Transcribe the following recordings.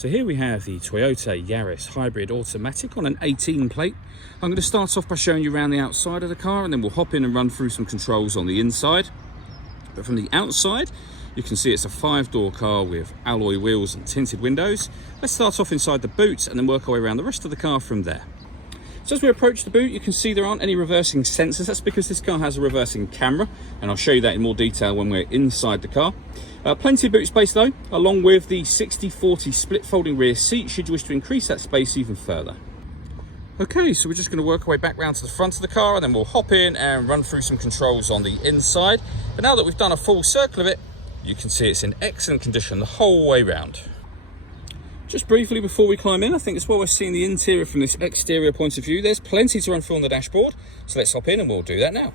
So here we have the Toyota Yaris Hybrid Automatic on an 18 plate. I'm going to start off by showing you around the outside of the car, and then we'll hop in and run through some controls on the inside. But from the outside, you can see it's a 5-door car with alloy wheels and tinted windows. Let's start off inside the boot and then work our way around the rest of the car from there. So as we approach the boot, you can see there aren't any reversing sensors. That's because this car has a reversing camera, and I'll show you that in more detail when we're inside the car. Plenty of boot space though, along with the 60/40 split folding rear seat should you wish to increase that space even further. Okay, so we're just going to work our way back round to the front of the car, and then we'll hop in and run through some controls on the inside. But now that we've done a full circle of it, you can see it's in excellent condition the whole way round. Just briefly before we climb in, I think it's well worth seeing the interior from this exterior point of view. There's plenty to run through on the dashboard, so let's hop in and we'll do that now.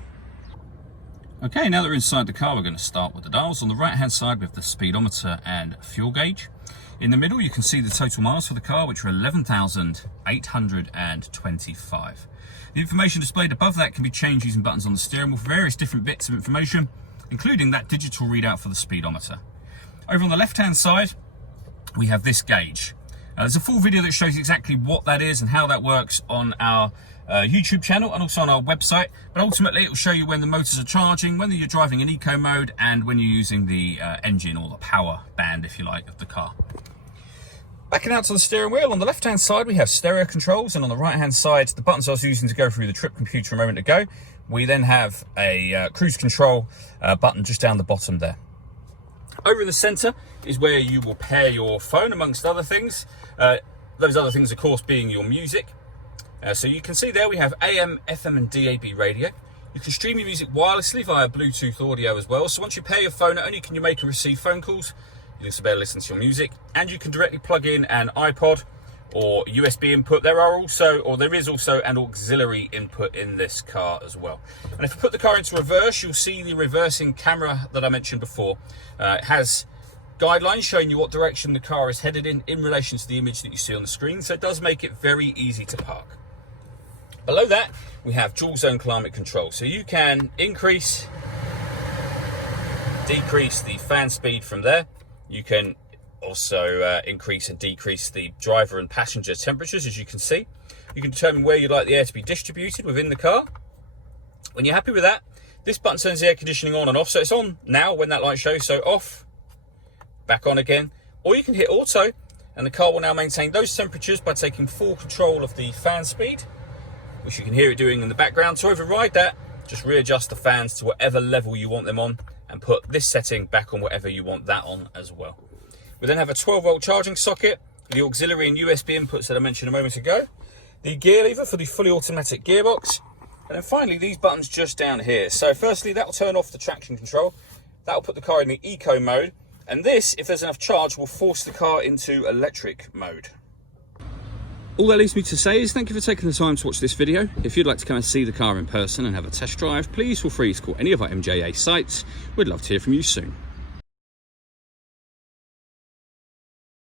Okay, now that we're inside the car, we're going to start with the dials. On the right hand side with the speedometer and fuel gauge. In the middle you can see the total miles for the car, which are 11,825. The information displayed above that can be changed using buttons on the steering wheel for various different bits of information, including that digital readout for the speedometer. Over on the left hand side we have this gauge. There's a full video that shows exactly what that is and how that works on our YouTube channel and also on our website, but ultimately it will show you when the motors are charging, whether you're driving in eco mode, and when you're using the engine or the power band, if you like, of the car. Backing out to the steering wheel, on the left hand side we have stereo controls, and on the right hand side the buttons I was using to go through the trip computer a moment ago. We then have a cruise control button just down the bottom there. Over in the centre is where you will pair your phone, amongst other things. Those other things, of course, being your music. So you can see there we have AM, FM and DAB radio. You can stream your music wirelessly via Bluetooth audio as well. So once you pair your phone, not only can you make and receive phone calls, you can also be able to listen to your music, and you can directly plug in an iPod or USB input. There is also an auxiliary input in this car as well. And if you put the car into reverse, you'll see the reversing camera that I mentioned before. It has guidelines showing you what direction the car is headed in relation to the image that you see on the screen, so it does make it very easy to park. Below that we have dual zone climate control, so you can increase, decrease the fan speed from there. You can also increase and decrease the driver and passenger temperatures, as you can see. You can determine where you'd like the air to be distributed within the car. When you're happy with that, this button turns the air conditioning on and off, so it's on now when that light shows, so off, back on again. Or you can hit auto, and the car will now maintain those temperatures by taking full control of the fan speed, which you can hear it doing in the background. To override that, just readjust the fans to whatever level you want them on, and put this setting back on whatever you want that on as well. We then have a 12-volt charging socket, the auxiliary and USB inputs that I mentioned a moment ago, the gear lever for the fully automatic gearbox, and then finally these buttons just down here. So firstly, that will turn off the traction control. That will put the car in the eco mode, and this, if there's enough charge, will force the car into electric mode. All that leaves me to say is thank you for taking the time to watch this video. If you'd like to come and see the car in person and have a test drive, please feel free to call any of our MJA sites. We'd love to hear from you soon.